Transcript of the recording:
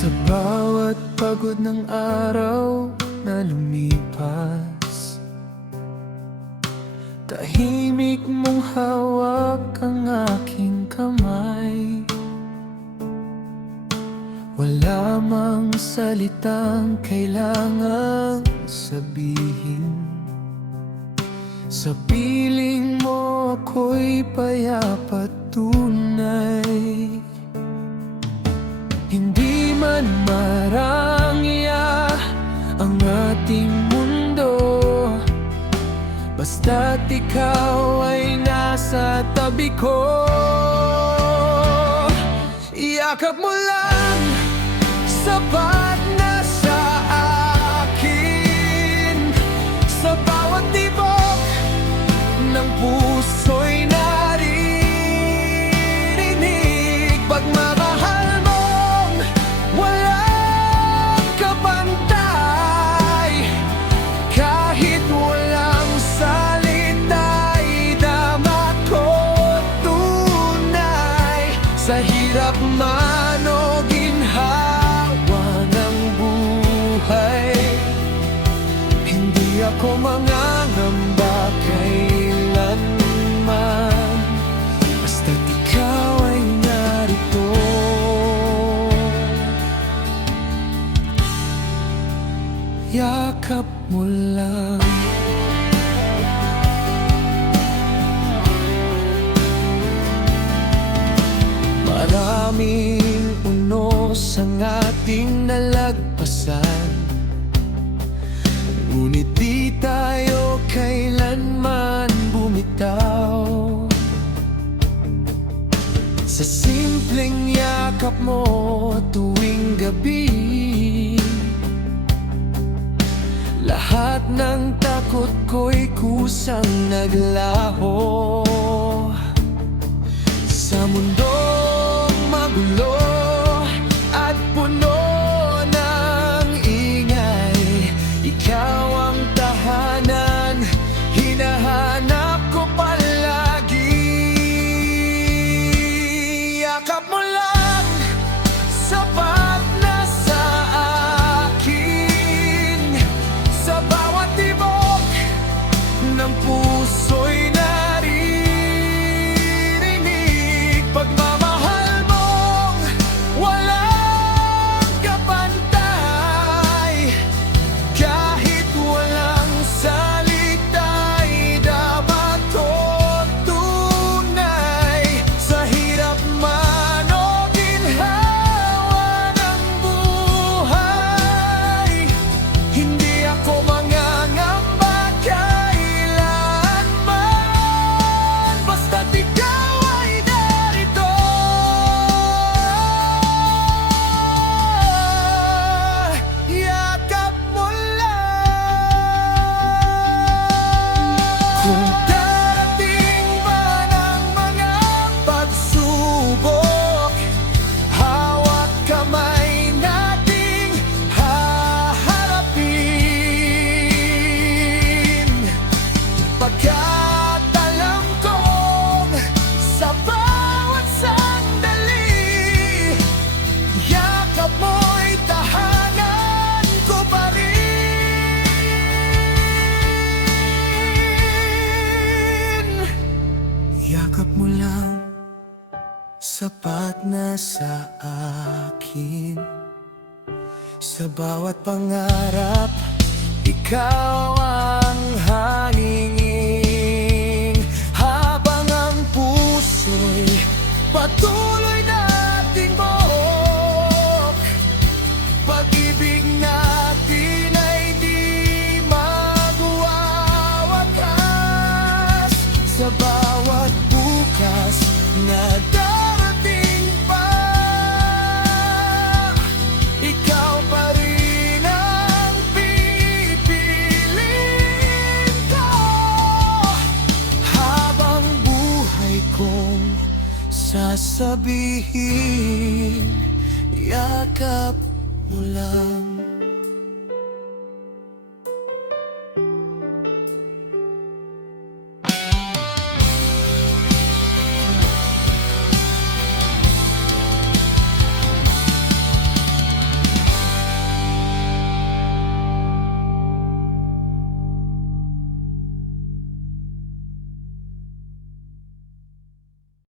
Sa bawat pagod ng araw na lumipas, tahimik mong hawak ang aking kamay. Wala mang salitang kailangang sabihin, sa piling mo ako'y payapat tunay. Hindi man marangya ang ating mundo, basta't ikaw ay nasa tabi ko. Iyakap mo lang, sapat na sa akin. Sa bawat tibok ng puso'y naririnig pagmamahal mong walang kapantay. Kahit walang salita'y damat ko tunay. Sa hirap man o ginhawa ng buhay, hindi ako mangangamba kailanman, basta't ikaw ay narito. Yakap mo lang. Maraming unos ang ating nalagpasan, ngunit di tayo kailanman bumitaw. Sa simpleng yakap mo tuwing gabi, lahat ng takot ko'y kusang naglaho. Sa mundong magulo at puno ng ingay, ikaw ang tahanan, hinahanap ko palagi. Yakap mo lang, sapat na sa akin. Sa bawat tibok ng puso'y naririnig pagmamahal mong walang kapantay. Kahit walang salita'y dapat ko tunay. Sa hirap man o ginhawa ng buhay, hindi ako mangangamba kailanman, basta't ikaw ay narito. Yakap mo lang. Kung darating man ang mga pagsubok, hawat kamay nating haharapin. Pagkat alam kong sa bawat sandali, yakap mo'y tahanan ko pa rin. Yakap mo lang, sapat na sa akin. Sa bawat pangarap, ikaw ang hangingin. Habang ang puso'y patuloy nating buhok, pag-ibig natin ay di magwawakas. Sa bawat bukas na darating pa, ikaw pa rin ang pipiliin ko. Habang buhay kong sasabihin, yakap mo lang.